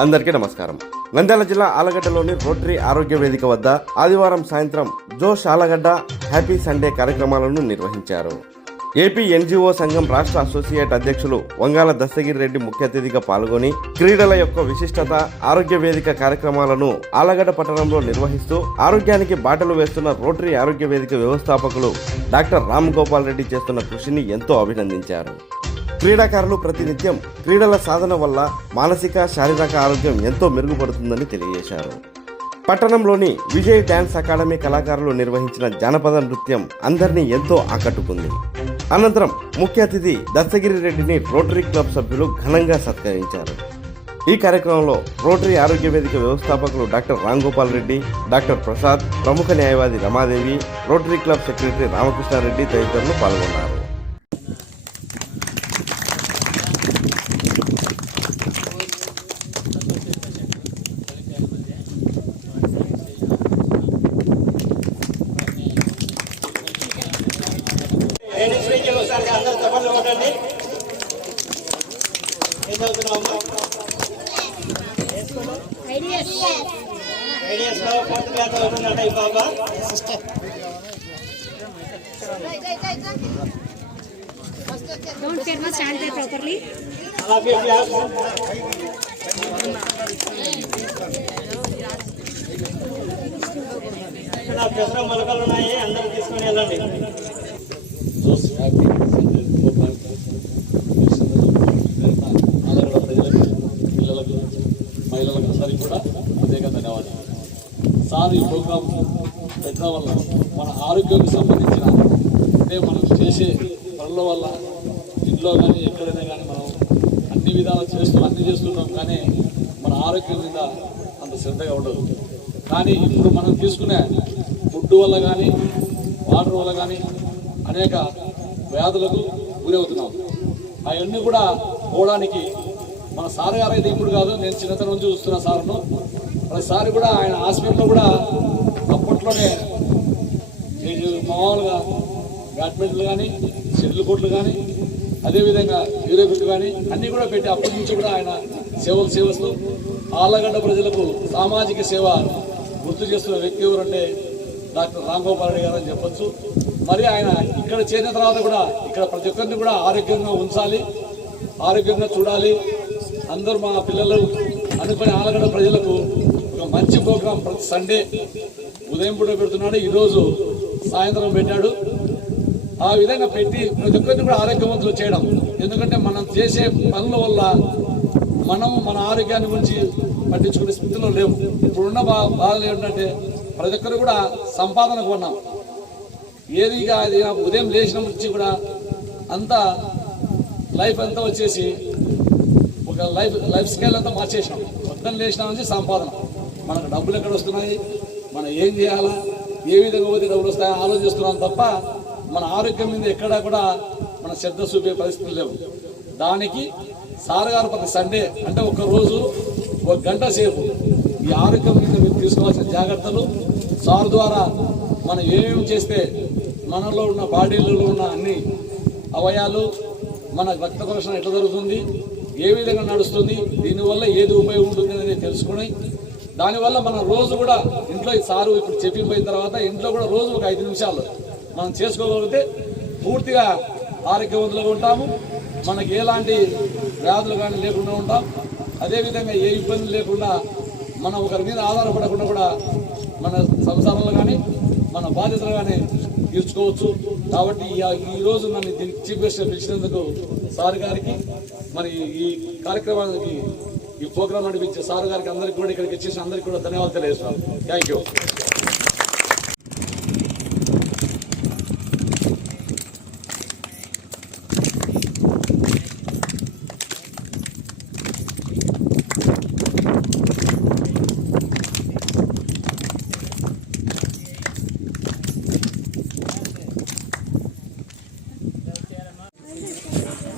అందరికీ నమస్కారం. నంద్యాల జిల్లా ఆలగడ్డలోని రోటరీ ఆరోగ్య వేదిక వద్ద ఆదివారం సాయంత్రం జోష్ ఆలగడ్డ హ్యాపీ సండే కార్యక్రమాలను నిర్వహించారు. ఏపీ ఎన్జిఓ సంఘం రాష్ట్ర అసోసియేట్ అధ్యక్షులు వంగాల దస్తగిరి రెడ్డి ముఖ్య అతిథిగా పాల్గొని క్రీడల యొక్క విశిష్టత ఆరోగ్య వేదిక కార్యక్రమాలను ఆలగడ్డ పట్టణంలో నిర్వహిస్తూ ఆరోగ్యానికి బాటలు వేస్తున్న రోటరీ ఆరోగ్య వేదిక వ్యవస్థాపకులు డాక్టర్ రామ్ గోపాల్ రెడ్డి చేస్తున్న కృషిని ఎంతో అభినందించారు. క్రీడాకారులు ప్రతినిత్యం క్రీడల సాధన వల్ల మానసిక శారీరక ఆరోగ్యం ఎంతో మెరుగుపడుతుందని తెలియజేశారు. పట్టణంలోని విజయ్ డ్యాన్స్ అకాడమీ కళాకారులు నిర్వహించిన జానపద నృత్యం అందరినీ ఎంతో ఆకట్టుకుంది. అనంతరం ముఖ్య అతిథి దత్తగిరి రెడ్డిని రోటరీ క్లబ్ సభ్యులు ఘనంగా సత్కరించారు. ఈ కార్యక్రమంలో రోటరీ ఆరోగ్య వేదిక వ్యవస్థాపకులు డాక్టర్ రామ్ గోపాల్ రెడ్డి డాక్టర్ ప్రసాద్ ప్రముఖ న్యాయవాది Ramadevi Rotary club secretary Ramakrishna Reddy తదితరులు పాల్గొన్నారు. తప్పట్లు కొట్టండి ఏం చదువుతున్నావమ్మా ఐడియాస్లో ఫోర్త్ క్లాస్ చదువుతున్నట్ట ఈ పాప Don't get much stand there properly. అలాగే క్లాస్. ఇక్కడ పెసర మొలకలు ఉన్నాయి అందరూ తీసుకొని వెళ్ళండి జోస్ హ్యాపీ సండే ప్రోగ్రామ్ ఆదరణ ప్రజలకు పిల్లలకు మహిళలకు అందరికీ కూడా ప్రత్యేక ధన్యవాదాలు. సార్ ఈ ప్రోగ్రామ్ పెట్టడం వల్ల మన ఆరోగ్యానికి సంబంధించిన అంటే మనం చేసే పనుల వల్ల ఇంట్లో కానీ ఎక్కడైనా కానీ మనం అన్ని విధాలు చేస్తూ అన్ని చేస్తున్నాం కానీ మన ఆరోగ్యం మీద అంత శ్రద్ధగా ఉండదు. కానీ ఇప్పుడు మనం తీసుకునే ఫుడ్ వల్ల కానీ వాటర్ వల్ల కానీ అనేక వ్యాధులకు గురవుతున్నాం. అవన్నీ కూడా పోవడానికి మన సార్ గారు అయితే ఇప్పుడు కాదు. నేను చిన్నతనం నుంచి చూస్తున్న సార్ను. ప్రతిసారి కూడా ఆయన హాస్పిటల్లో కూడా అప్పట్లోనే మామూలుగా బ్యాడ్మింటన్లు కానీ షెటిల్ కోట్లు కానీ అదేవిధంగా హీరో గుట్టు కానీ అన్నీ కూడా పెట్టి అప్పటి నుంచి కూడా ఆయన సేవలు సేవస్తూ ఆళ్ళగడ్డ ప్రజలకు సామాజిక సేవ గుర్తు చేస్తున్న వ్యక్తి ఎవరంటే డాక్టర్ రామ్గోపాల్ రెడ్డి గారు అని చెప్పొచ్చు. మరి ఆయన ఇక్కడ చేరిన తర్వాత కూడా ఇక్కడ ప్రతి ఒక్కరిని కూడా ఆరోగ్యంగా ఉంచాలి. ఆరోగ్యంగా చూడాలి. అందరూ మా పిల్లలు అనుకునే ఆలగడ్డ ప్రజలకు ఒక మంచి ప్రోగ్రాం ప్రతి సండే ఉదయం పూట పెడుతున్నాడు. ఈరోజు సాయంత్రం పెట్టాడు. ఆ విధంగా పెట్టి ప్రతి ఒక్కరిని కూడా ఆరోగ్యవంతులు చేయడం. ఎందుకంటే మనం చేసే పనుల వల్ల మనం మన ఆరోగ్యాన్ని గురించి పట్టించుకునే స్థితిలో లేవు ఇప్పుడున్న బా బాధలు ఏంటంటే ప్రతి ఒక్కరు కూడా సంపాదన కొన్నాం ఏది అది ఉదయం లేచిన నుంచి కూడా అంతా లైఫ్ అంతా వచ్చేసి లైఫ్ లైఫ్ స్కేల్ అంతా మార్చేసాం మొత్తం లేచిన నుంచి సంపాదన. మనకు డబ్బులు ఎక్కడ వస్తున్నాయి? మనం ఏం చేయాలా? ఏ విధంగా పోతే డబ్బులు వస్తాయో? ఆలోచిస్తున్నాం తప్ప మన ఆరోగ్యం మీద ఎక్కడా కూడా మన శ్రద్ధ చూపే పరిస్థితులు లేవు. దానికి సార్ గారు ప్రతి సండే అంటే ఒక రోజు ఒక గంట సేపు ఈ ఆరోగ్యం మీద మీరు తీసుకోవాల్సిన జాగ్రత్తలు సార్ ద్వారా మనం ఏమేమి చేస్తే మనలో ఉన్న బాడీలలో ఉన్న అన్ని అవయాలు మన రక్త ప్రసరణ ఎట్లా జరుగుతుంది? ఏ విధంగా నడుస్తుంది దీనివల్ల ఏది ఉపయోగం ఉంటుంది అనేది తెలుసుకుని దానివల్ల మనం రోజు కూడా ఇంట్లో సారు ఇప్పుడు చెప్పిపోయిన తర్వాత ఇంట్లో కూడా రోజు ఒక ఐదు నిమిషాలు మనం చేసుకోగలిగితే పూర్తిగా ఆరోగ్యవంతులుగా ఉంటాము. మనకి ఎలాంటి వ్యాధులు కానీ లేకుండా ఉంటాం. అదేవిధంగా ఏ ఇబ్బంది లేకుండా మనం ఒకరి మీద ఆధారపడకుండా కూడా మన సంసారంలో కానీ మన బాధ్యతలు కానీ తీర్చుకోవచ్చు. కాబట్టి ఈ- రోజు నన్ను దీనికి చీఫ్ గెస్ట్ పిలిచినందుకు సార్ గారికి మరి ఈ కార్యక్రమానికి ఈ ప్రోగ్రాం నడిపించే సార్ గారికి అందరికీ కూడా ఇక్కడికి వచ్చేసి అందరికీ కూడా ధన్యవాదాలు తెలియజేస్తున్నాను. Thank you